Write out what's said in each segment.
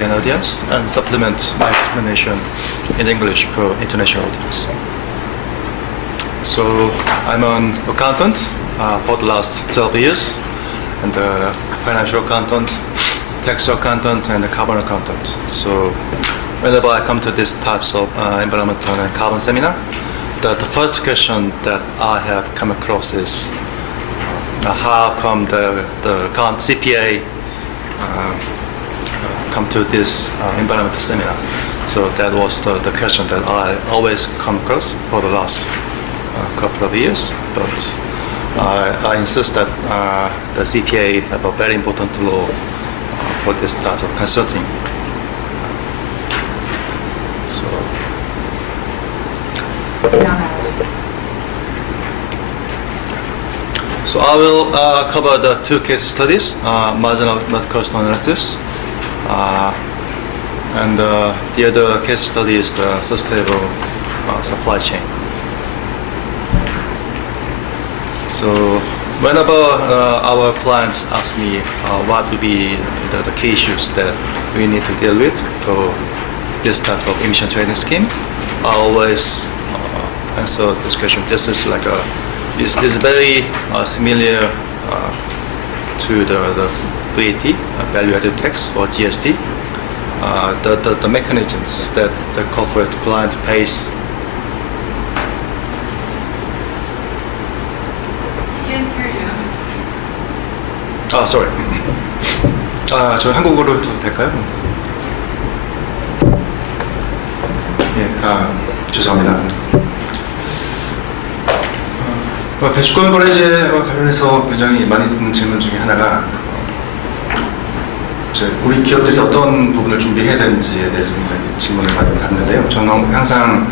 an audience and supplement my explanation in English for international audience. So I'm an accountant for the last 12 years, and financial accountant, tax accountant, and carbon accountant. So whenever I come to these types of environmental and carbon seminar, the first question that I have come across is how come the current CPA come to this environmental seminar. So that was the question that I always come across for the last couple of years. But I insist that the CPA have a very important role for this type of consulting. So I will cover the two case studies, marginal net cost analysis, and the other case study is the sustainable supply chain. So whenever our clients ask me what would be the key issues that we need to deal with for this type of emission trading scheme, I always answer this question. This is like is very similar to the VAT, value-added tax, or GST. The mechanisms that the corporate client pays. Can't hear you. Sorry. 저 한국어로 해도 될까요? 예, 죄송합니다. 배주권 거래제와 관련해서 굉장히 많이 듣는 질문 중에 하나가 우리 기업들이 어떤 부분을 준비해야 되는지에 대해서 굉장히 질문을 많이 받는데요. 저는 항상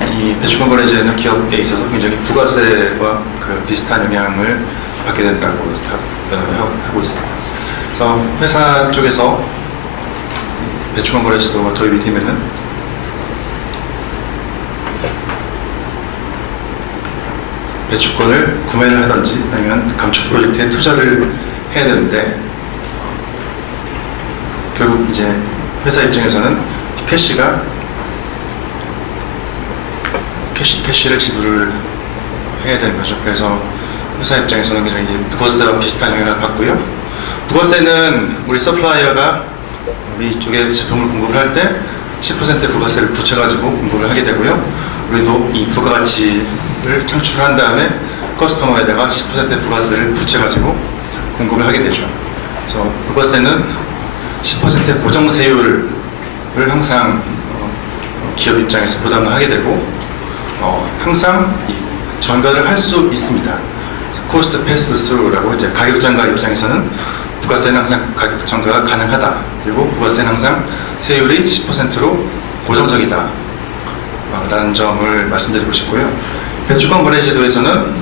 이 배주권 거래제는 기업에 있어서 굉장히 부가세와 비슷한 영향을 받게 된다고 하고 있습니다. 그래서 회사 쪽에서 배주권 거래제도가 도입이 되면은 배주권을 구매를 하든지 아니면 감축 프로젝트에 투자를 해야 되는데 결국 이제 회사 입장에서는 캐시를 지불을 해야 되는 거죠. 그래서 회사 입장에서는 굉장히 이제 부가세와 비슷한 영향을 받고요. 부가세는 우리 서플라이어가 우리 쪽에 제품을 공급을 할 때 10% 부가세를 붙여가지고 공급을 하게 되고요. 우리도 이 부가가치를 창출한 다음에 커스터머에다가 10% 부가세를 붙여가지고 공급을 하게 되죠. 그래서 부가세는 10% 고정세율을 항상 기업 입장에서 부담을 하게 되고 항상 이 전가를 할 수 있습니다. 코스트 패스 스루라고 이제 가격 전가 입장에서는 부가세는 항상 가격 전가가 가능하다. 그리고 부가세는 항상 세율이 10%로 고정적이다. 라는 점을 말씀드리고 싶고요. 배주권 거래제도에서는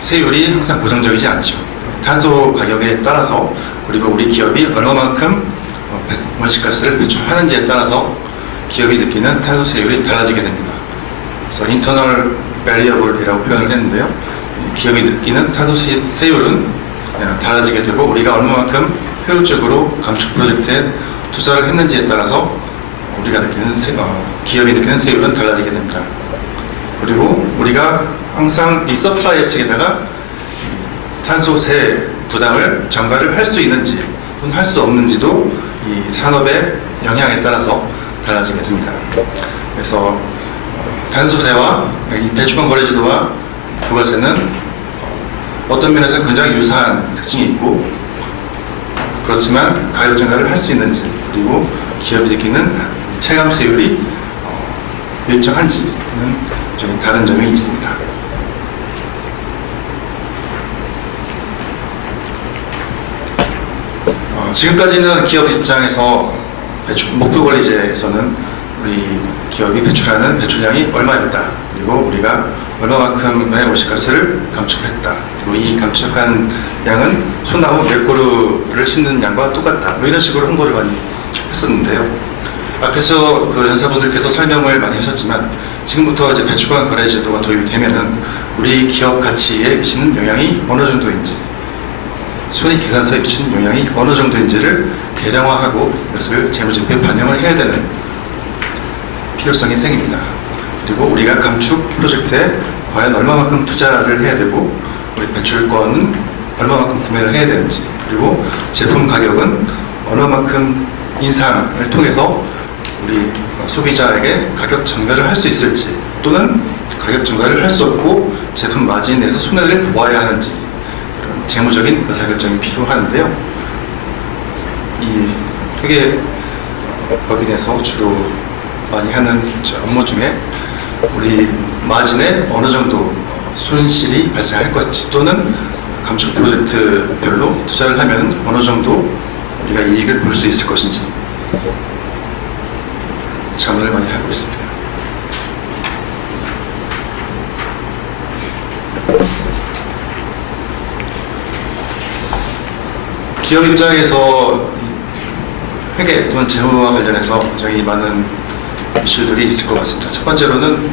세율이 항상 고정적이지 않죠. 탄소 가격에 따라서 그리고 우리 기업이 얼마만큼 온실가스를 배출하는지에 따라서 기업이 느끼는 탄소 세율이 달라지게 됩니다. 그래서 인터널 베리어블이라고 표현을 했는데요. 기업이 느끼는 탄소 세율은 달라지게 되고 우리가 얼마만큼 효율적으로 감축 프로젝트에 투자를 했는지에 따라서 우리가 느끼는 기업이 느끼는 세율은 달라지게 됩니다. 그리고 우리가 항상 이 서플라이어 측에다가 탄소세 부담을 전가를 할 수 있는지 또는 할 수 없는지도 이 산업의 영향에 따라서 달라지게 됩니다. 그래서 탄소세와 이 배주권 거래제도와 부가세는 어떤 면에서 굉장히 유사한 특징이 있고 그렇지만 가격 전가를 할 수 있는지 그리고 기업이 느끼는 체감 세율이 일정한지는 좀 다른 점이 있습니다. 지금까지는 기업 입장에서 목표 거래제에서는 우리 기업이 배출하는 배출량이 얼마였다. 그리고 우리가 얼마만큼의 온실가스를 감축했다. 그리고 이 감축한 양은 소나무 10그루를 심는 양과 똑같다. 뭐 이런 식으로 홍보를 많이 했었는데요. 앞에서 연사분들께서 설명을 많이 하셨지만 지금부터 이제 배주권 거래제도가 도입이 되면은 우리 기업 가치에 미치는 영향이 어느 정도인지 손익계산서에 미치는 영향이 어느 정도인지를 계량화하고 이것을 재무제표에 반영을 해야 되는 필요성이 생깁니다. 그리고 우리가 감축 프로젝트에 과연 얼마만큼 투자를 해야 되고 우리 배출권은 얼마만큼 구매를 해야 되는지, 그리고 제품 가격은 얼마만큼 인상을 통해서 우리 소비자에게 가격 전가를 할 수 있을지, 또는 가격 전가를 할 수 없고 제품 마진에서 손해를 보아야 하는지, 그런 재무적인 의사결정이 필요한데요. 이 회계법인에서 주로 많이 하는 업무 중에 우리 마진에 어느 정도 손실이 발생할 것인지, 또는 감축 프로젝트별로 투자를 하면 어느 정도 우리가 이익을 볼 수 있을 것인지 자문을 많이 하고 있습니다. 기업 입장에서 회계 또는 재무와 관련해서 굉장히 많은 이슈들이 있을 것 같습니다. 첫 번째로는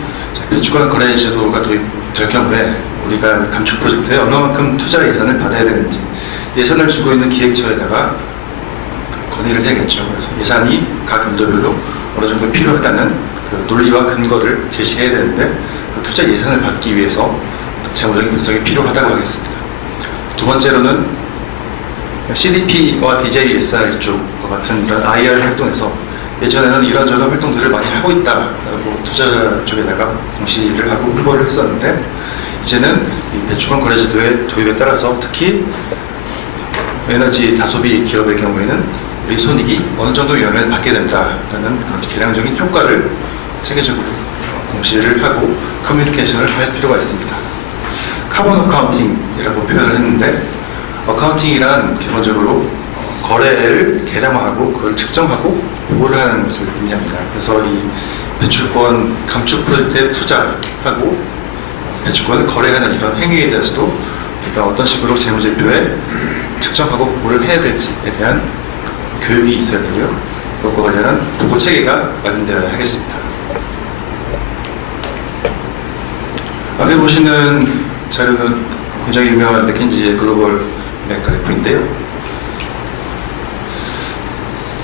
배출권 거래 제도가 도입될 경우에 우리가 감축 프로젝트에 얼마만큼 투자 예산을 받아야 되는지, 예산을 주고 있는 기획처에다가 건의를 해야겠죠. 그래서 예산이 각 연도별로 어느 정도 필요하다는 그 논리와 근거를 제시해야 되는데, 그 투자 예산을 받기 위해서 재무적인 분석이 필요하다고 하겠습니다. 두 번째로는 CDP와 DJSR 쪽과 같은 이런 IR 활동에서 예전에는 이런저런 활동들을 많이 하고 있다라고 투자자 쪽에다가 공시를 하고 홍보를 했었는데, 이제는 이 배출권 거래제도의 도입에 따라서 특히 에너지 다소비 기업의 경우에는 우리 손익이 어느 정도 영향을 받게 된다라는 그런 계량적인 효과를 세계적으로 공시를 하고 커뮤니케이션을 할 필요가 있습니다. 카본 어카운팅이라고 표현을 했는데, 어카운팅이란 기본적으로 거래를 계량화하고 그걸 측정하고 보고를 하는 것을 의미합니다. 그래서 이 배출권 감축 프로젝트에 투자하고 배출권을 거래하는 이런 행위에 대해서도 우리가 어떤 식으로 재무제표에 측정하고 보고를 해야 될지에 대한 교육이 있어야 되고요. 그것과 관련한 보고 체계가 마련되어야 하겠습니다. 앞에 보시는 자료는 굉장히 유명한 맥킨지의 글로벌 맥 그래프인데요.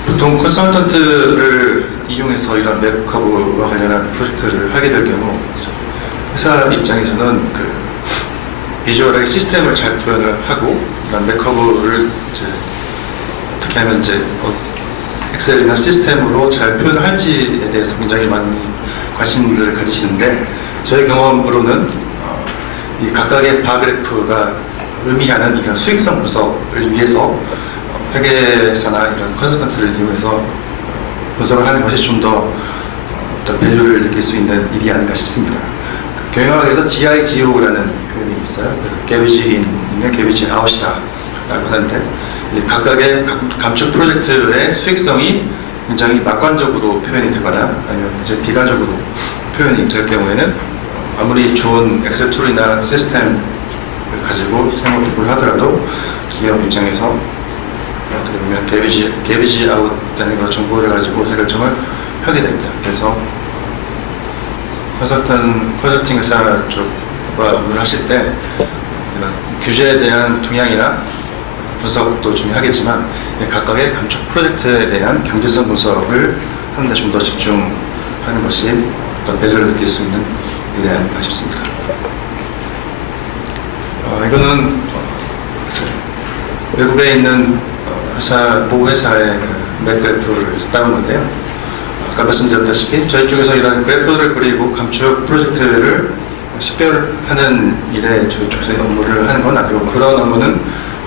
보통 컨설턴트를 이용해서 이런 맥커브와 관련한 프로젝트를 하게 될 경우 회사 입장에서는 그 비주얼하게 시스템을 잘 구현을 하고 이런 맥커브를 이제 어떻게 하면 이제 엑셀이나 시스템으로 잘 표현을 할지에 대해서 굉장히 많이 관심을 가지시는데, 저의 경험으로는 이 각각의 바그래프가 의미하는 이런 수익성 분석을 위해서 회계사나 이런 컨설턴트를 이용해서 분석을 하는 것이 좀 더 어떤 밸류를 느낄 수 있는 일이 아닌가 싶습니다. 경영학에서 GIGO라는 표현이 있어요. 개비지 인이면 개비지 아웃이다 라고 하는데, 각각의 감축 프로젝트의 수익성이 굉장히 낙관적으로 표현이 되거나 아니면 이제 비관적으로 표현이 될 경우에는 아무리 좋은 엑셀 툴이나 시스템을 가지고 사용을 하더라도 기업 입장에서 어떻게 보면 개비지 아웃되는 그런 정보를 가지고 의사결정을 하게 됩니다. 그래서 컨설팅 회사 쪽과 업무를 하실 때 이런 규제에 대한 동향이나 분석도 중요하겠지만 각각의 감축 프로젝트에 대한 경제성 분석을 하는 데 좀 더 집중하는 것이 어떤 밸류를 느낄 수 있는 일이 아닐까 싶습니다. 이거는 외국에 있는 모부 회사의 맥그래프를 따온 건데요. 아까 말씀드렸다시피 저희 쪽에서 이런 그래프를 그리고 감축 프로젝트를 식별하는 일에 저희 쪽에서 업무를 하는 건 아니고, 그런 업무는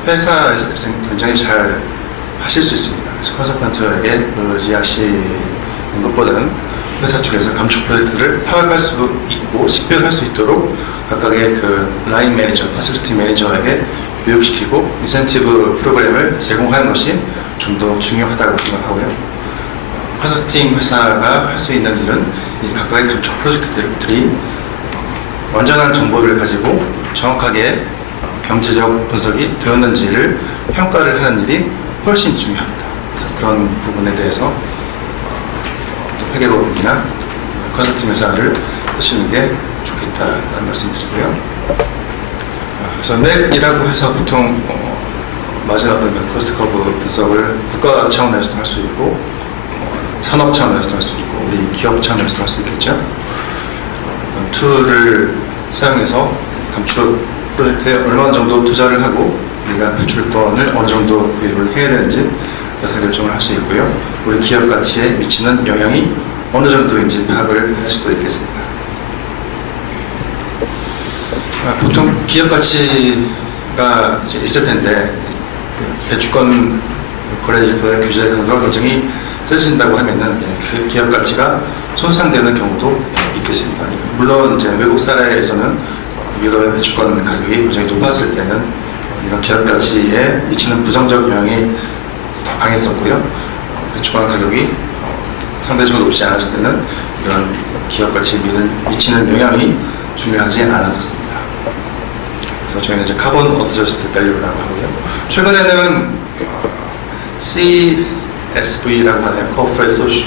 회사에서 굉장히 잘 하실 수 있습니다. 그래서 컨설턴트에게 의지하시는 것보다는 회사 쪽에서 감축 프로젝트를 파악할 수 있고 식별할 수 있도록 각각의 그 라인 매니저, 패시리티 매니저에게 교육시키고 인센티브 프로그램을 제공하는 것이 좀 더 중요하다고 생각하고요. 컨설팅 회사가 할 수 있는 일은 이 각각의 감축 프로젝트들이 완전한 정보를 가지고 정확하게 경제적 분석이 되었는지를 평가를 하는 일이 훨씬 중요합니다. 그래서 그런 부분에 대해서 회계법인이나 컨설팅 회사를 쓰시는 게 좋겠다는 말씀드리고요. 그래서 맥이라고 해서 보통 맞은 어떤 코스트 커브 분석을 국가 차원에서도 할 수 있고 산업 차원에서도 할 수 있고 우리 기업 차원에서도 할 수 있겠죠. 툴을 사용해서 감축 프로젝트에 얼마 정도 투자를 하고 우리가 배출권을 어느 정도 구입을 해야 되는지 의사결정을 할 수 있고요. 우리 기업 가치에 미치는 영향이 어느 정도인지 파악을 할 수도 있겠습니다. 보통 기업 가치가 이제 있을 텐데 배출권 거래제도의 규제 강도가 굉장히 세진다고 하면은 그 기업 가치가 손상되는 경우도 있겠습니다. 물론 이제 외국 사례에서는 유럽의 배출권 가격이 굉장히 높았을 때는 이런 기업 가치에 미치는 부정적 영향이 더 강했었고요. 배출권 가격이 상대적으로 높지 않았을 때는 이런 기업 가치에 미치는 영향이 중요하지 않았었습니다. 그래서 저희는 이제 카본 어드저스트 밸류라고 하고요. 최근에는 CSV라고 하는 Corporate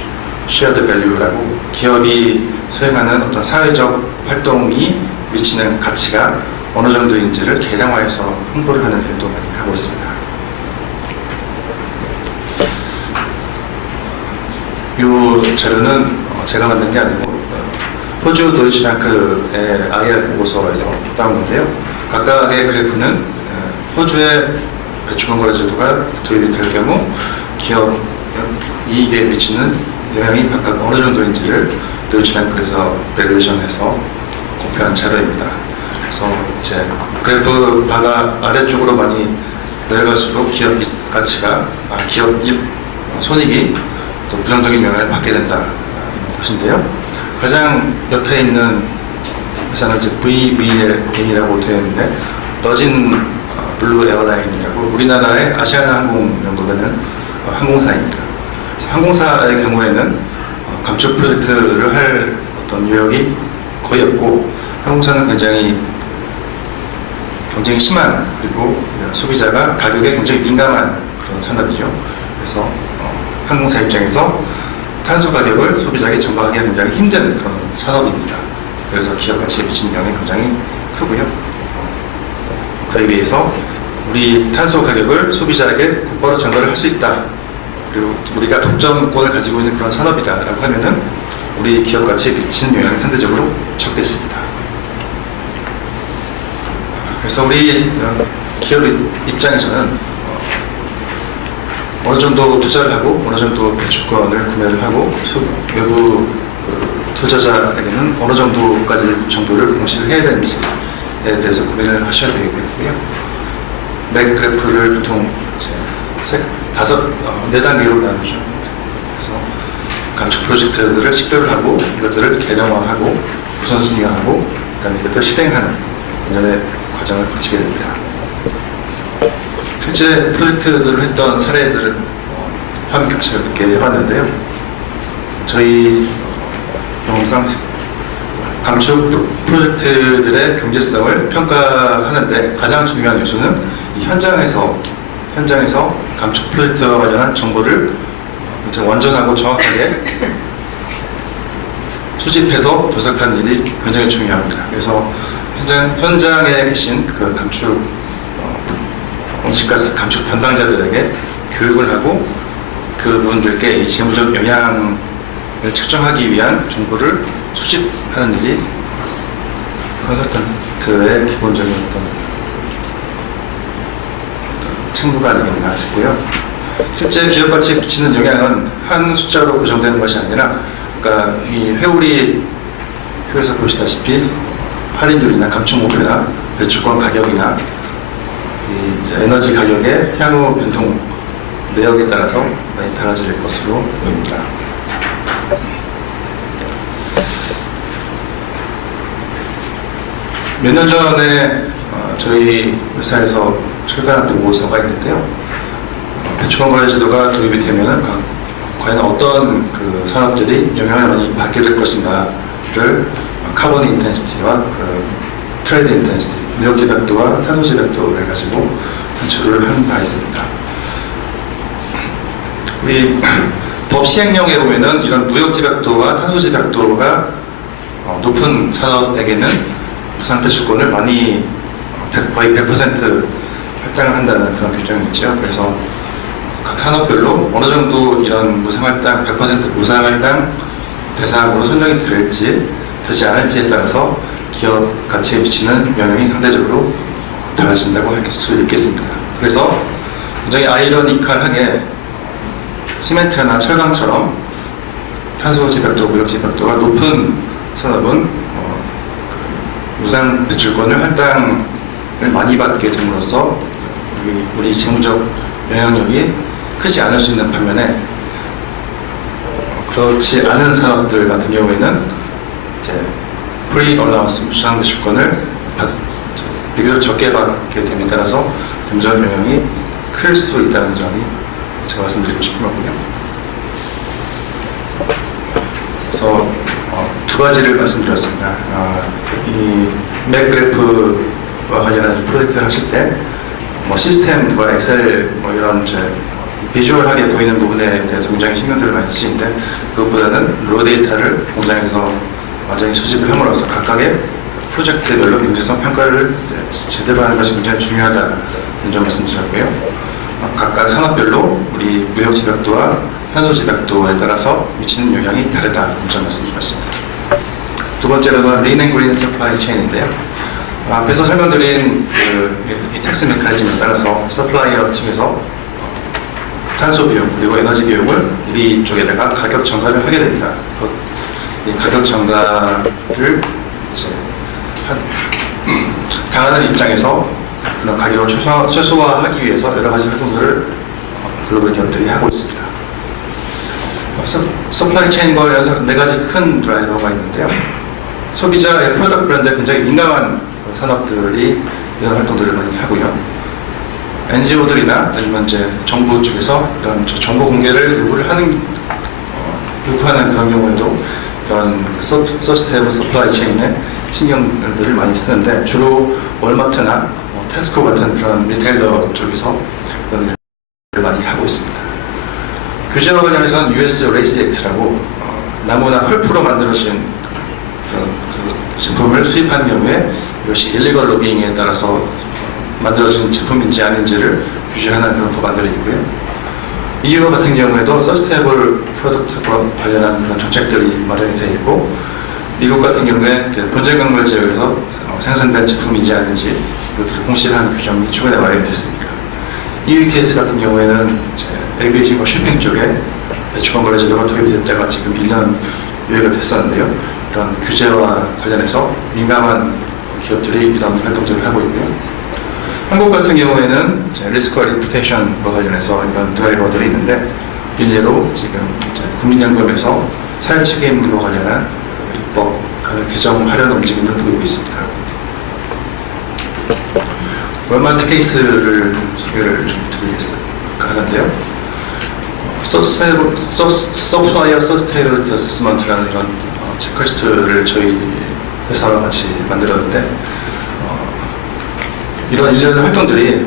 Shared Value라고 기업이 수행하는 어떤 사회적 활동이 미치는 가치가 어느 정도인지를 계량화해서 홍보를 하는 일도 많이 하고 있습니다. 이 자료는 제가 만든 게 아니고 호주 도이치뱅크의 IR 보고서에서 따온 건데요. 각각의 그래프는 호주의 배출권 거래 제도가 도입이 될 경우 기업 이익에 미치는 영향이 각각 어느 정도인지를 도이치뱅크에서 밸류에이션해서 공표한 자료입니다. 그래서 이제 그래프 바가 아래쪽으로 많이 내려갈수록 기업 가치가 기업 손익이 또 부정적인 영향을 받게 된다 것인데요. 가장 옆에 있는 회사는 이제 VBN이라고 되어 있는데 더진 블루 에어라인이라고 우리나라의 아시아나항공 정도 되는 항공사입니다. 그래서 항공사의 경우에는 감축 프로젝트를 할 어떤 유역이 거의 없고 항공사는 굉장히 경쟁이 심한 그리고 소비자가 가격에 굉장히 민감한 그런 산업이죠. 그래서 항공사 입장에서 탄소 가격을 소비자에게 전가하기가 굉장히 힘든 그런 산업입니다. 그래서 기업 가치에 미치는 영향이 굉장히 크고요. 그에 비해서 우리 탄소 가격을 소비자에게 곧바로 전가를 할 수 있다. 그리고 우리가 독점권을 가지고 있는 그런 산업이다라고 하면은 우리 기업 가치에 미치는 영향이 상대적으로 적겠습니다. 그래서 우리 기업 입장에서는 어느 정도 투자를 하고 어느 정도 배출권을 구매를 하고 외부 투자자에게는 어느 정도까지 정보를 공시를 해야 되는지에 대해서 고민을 하셔야 되겠고요. 맥 그래프를 보통 이제 4단계로 나누죠. 그래서 감축 프로젝트들을 식별을 하고 이것들을 개량화하고 우선순위화하고 그다음에 이것들을 실행하는 일련의 과정을 거치게 됩니다. 실제 프로젝트들을 했던 사례들을 함께 이렇게 해봤는데요. 저희 경험상 감축 프로젝트들의 경제성을 평가하는데 가장 중요한 요소는 이 현장에서 감축 프로젝트와 관련한 정보를 완전하고 정확하게 수집해서 분석하는 일이 굉장히 중요합니다. 그래서 현장에 계신 그 온실가스 감축 담당자들에게 교육을 하고 그분들께 이 재무적 영향을 측정하기 위한 정보를 수집하는 일이 컨설턴트의 기본적인 어떤 책무가 아니겠나 싶고요. 실제 기업 가치에 미치는 영향은 한 숫자로 고정되는 것이 아니라, 그러니까 이 회에서 보시다시피 할인율이나 감축 목표나 배출권 가격이나 에너지 가격의 향후 변동 내역에 따라서 많이 달라질 것으로 보입니다. 몇 년 전에 저희 회사에서 출간한 보고서가 있는데요. 배출권 거래 제도가 도입이 되면은 과연 어떤 그 산업들이 영향을 많이 받게 될 것인가를 카본 인텐시티와 그 트레이드 인텐시티, 무역 집약도와 탄소 집약도를 가지고 산출을 한 바 있습니다. 우리 법 시행령에 보면은 이런 무역 집약도와 탄소 집약도가 높은 산업에게는 부상 배출권을 많이 거의 100% 할당을 한다는 그런 규정이 있죠. 그래서 각 산업별로 어느 정도 이런 무상할당, 100% 무상할당 대상으로 선정이 될지 되지 않을지에 따라서 기업 가치에 미치는 영향이 상대적으로 달라진다고 할 수 있겠습니다. 그래서 굉장히 아이러니컬하게 시멘트나 철강처럼 탄소 집약도, 무역 집약도가 높은 산업은 무상 배출권을 할당을 많이 받게 됨으로써 우리 재무적 영향력이 크지 않을 수 있는 반면에 그렇지 않은 산업들 같은 경우에는 이제 프리 얼라운스 무상 배출권을 비교적 적게 받게 됨에 따라서 재무적 영향이 클 수 있다는 점이 제가 말씀드리고 싶은 거고요. 그래서 두 가지를 말씀드렸습니다. 이 맥그래프와 관련한 프로젝트를 하실 때 시스템과 엑셀 이런 비주얼하게 보이는 부분에 대해서 굉장히 신경들을 많이 쓰시는데 그것보다는 로 데이터를 공장에서 완전히 수집을 함으로써 각각의 프로젝트별로 경제성 평가를 제대로 하는 것이 굉장히 중요하다는 점 말씀드렸고요. 각각 산업별로 우리 무역 집약도와 탄소 집약도에 따라서 미치는 영향이 다르다는 점 말씀드렸습니다. 두 번째로는 리인 앤 그린 서플라이 체인인데요. 앞에서 설명드린 이 텍스 메커니즘에 따라서 서플라이어 측에서 탄소 비용 그리고 에너지 비용을 우리 쪽에다가 가격 전가를 하게 됩니다. 이 가격 전가를 이제 당하는 입장에서 그런 가격을 최소화하기 위해서 여러 가지 활동들을 글로벌 기업들이 하고 있습니다. 서플라이 체인 거에서 네 가지 큰 드라이버가 있는데요. 소비자의 프로덕트 브랜드에 굉장히 민감한 산업들이 이런 활동들을 많이 하고요. NGO들이나 아니면 이제 정부 쪽에서 이런 정보 공개를 요구하는 그런 경우에도 이런 서스테이블 서플라이 체인에 신경들을 많이 쓰는데 주로 월마트나 테스코 같은 그런 리테일러 쪽에서 그런 일을 많이 하고 있습니다. 규제와 관련해서는 US 레이스 액트라고 나무나 펄프로 만들어진 그 제품을 수입하는 경우에 이것이 일리걸 로빙에 따라서 만들어진 제품인지 아닌지를 규제하는 그런 법안들이 있고요. EU 같은 경우에도 서스테이블 프로덕트와 관련한 그런 정책들이 마련이 되어 있고 미국 같은 경우에 분쟁광물 지역에서 생산된 제품인지 아닌지 이것들을 공시하는 규정이 최근에 마련이 됐습니다. EU 케이스 같은 경우에는 에비에이션과 쇼핑 쪽에 배출광물 제도가 도입이 됐다가 지금 1년 유예가 됐었는데요. 이런 규제와 관련해서 민감한 기업들이 이런 활동들을 하고 있고요. 한국 같은 경우에는 리스크와 리퓨테이션과 관련해서 이런 드라이버들이 있는데 일례로 지금 국민연금에서 사회책임과 관련한 입법 개정하려는 움직임을 보이고 있습니다. 월마트 케이스를 소개를 좀 드리겠습니다. 하는데요. 서플라이어 서스테이너리티 어세스먼트라는 이런 체크리스트를 저희 회사와 같이 만들었는데 이런 일련의 활동들이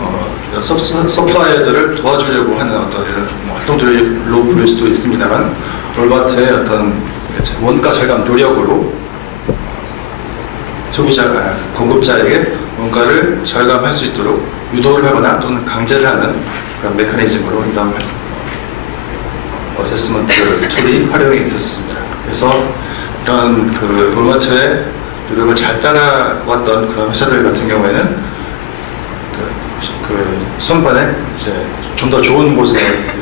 서플라이어들을 도와주려고 하는 어떤 이런 활동들로 보일 수도 있습니다만 월마트의 어떤 원가 절감 노력으로 공급자에게 원가를 절감할 수 있도록 유도를 하거나 또는 강제를 하는 그런 메커니즘으로 이런 어세스먼트 툴이 활용이 됐었습니다. 그래서 이런 그 월마트의 노력을 잘 따라왔던 그런 회사들 같은 경우에는 그 선반에 이제 좀 더 좋은 곳에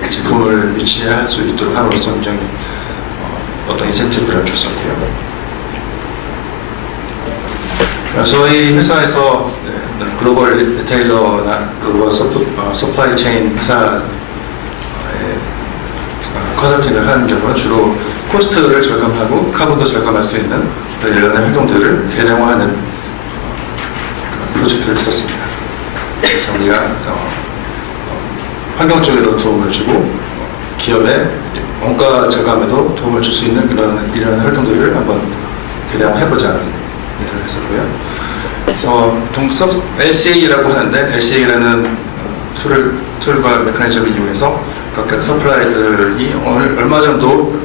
제품을 유치할 수 있도록 함으로써 굉장히 어떤 인센티브를 줬었고요. 저희 회사에서 글로벌 리테일러나 글로벌 서플라이 체인 회사의 컨설팅을 하는 경우는 주로 코스트를 절감하고 카본도 절감할 수 있는 이런 활동들을 개량화하는 프로젝트를 썼습니다. 그래서 우리가 환경 쪽에도 도움을 주고 기업의 원가 절감에도 도움을 줄 수 있는 이런 활동들을 한번 개량해보자는 일을 했었고요. 그래서 LCA라고 하는데 LCA라는 툴과 메커니즘을 이용해서 각각 서플라이들이 얼마 정도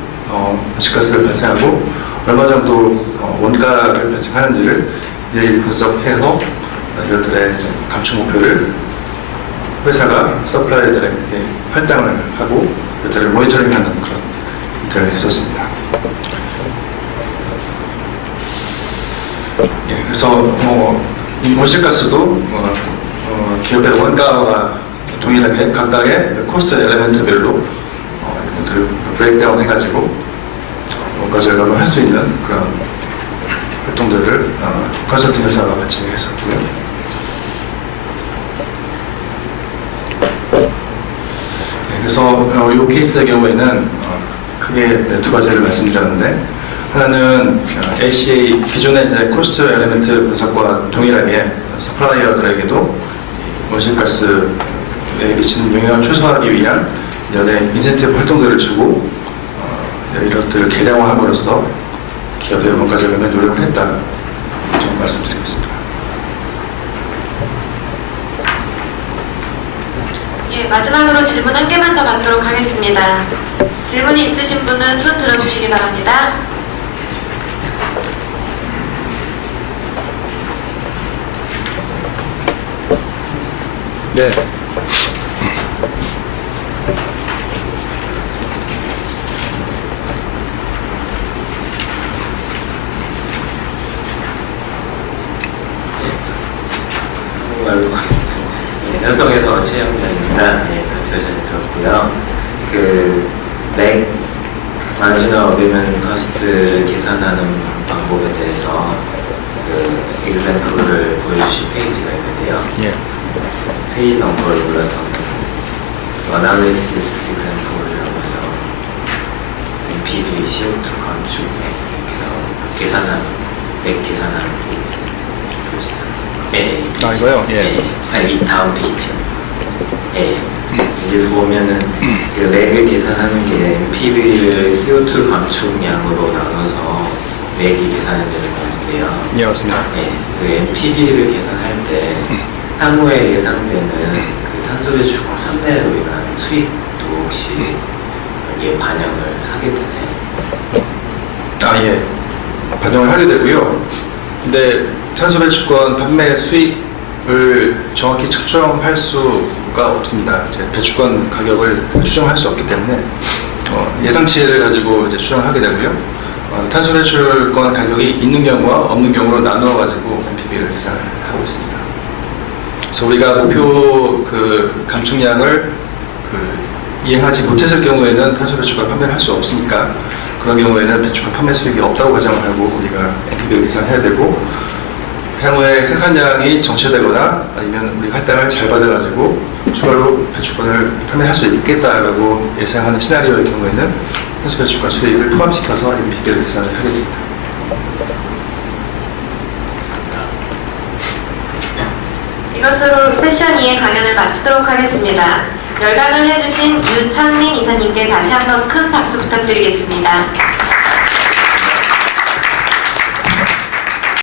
온실가스를 발생하고 얼마 정도 원가를 발생하는지를 일일이 분석해서 이것들의 감축 목표를 회사가 서플라이어들에게 할당을 하고 그들을 모니터링하는 그런 일을 했었습니다. 예, 그래서 이 온실가스도 기업의 원가와 동일하게 각각의 코스트 엘리멘트별로 이것들을 브레이크다운 해가지고 원가 절감을 할 수 있는 그런 활동들을 컨설팅 회사와 같이 했었고요. 네, 그래서 이 케이스의 경우에는 크게 두 가지를 말씀드렸는데, 하나는 LCA 기존의 이제 코스트 엘리멘트 분석과 동일하게 서플라이어들에게도 온실가스에 미치는 영향을 최소화하기 위한 연의 인센티브 활동들을 주고 이것들을 개량화함으로써 기업의 원가 절감에 노력을 했다, 좀 말씀드리겠습니다. 예, 마지막으로 질문 한 개만 더 받도록 하겠습니다. 질문이 있으신 분은 손 들어주시기 바랍니다. 네. 한국말로 하겠습니다. 예, 현성에서 최영현입니다. 예, 발표 잘 들었고요. 맥 마지널 어비먼 커스트 계산하는 방법에 대해서 example를 보여주신 페이지가 있는데요. 예. 페이지 넘버를 불러서 analysis example이라고 해서 NPV CO2 건축 계산하는 맥 계산하는 페이지 볼 수 있습니다. 예. 아, 이거요? 예. 아니, 다음 페이지요. 예. 여기서 보면은 그 맥을 계산하는 게 NPV를 CO2 감축량으로 나눠서 맥이 계산되는 건데요. 예, 맞습니다. 예. 그 NPV를 계산할 때 향후에 예상되는 그 탄소 배출 판매로 인한 수익도 혹시 여기에 반영을 하게 되나요? 아, 예. 반영을 하게 되고요. 근데 탄소 배출권 판매 수익을 정확히 측정할 수가 없습니다. 이제 배출권 가격을 추정할 수 없기 때문에 예상치를 가지고 이제 추정을 하게 되고요. 탄소 배출권 가격이 있는 경우와 없는 경우로 나누어 가지고 NPV를 계산을 하고 있습니다. 그래서 우리가 목표 그 감축량을 이행하지 못했을 경우에는 탄소 배출권 판매를 할 수 없으니까, 그런 경우에는 배출권 판매 수익이 없다고 가정을 하고 우리가 NPV를 계산해야 되고, 향후에 생산량이 정체되거나 아니면 우리 할당을 잘 받아가지고 추가로 배출권을 판매할 수 있겠다라고 예상하는 시나리오의 경우에는 탄소 배출권 수익을 포함시켜서 NPV를 계산을 하게 됩니다. 이것으로 세션 2의 강연을 마치도록 하겠습니다. 열강을 해주신 유창민 이사님께 다시 한번 큰 박수 부탁드리겠습니다.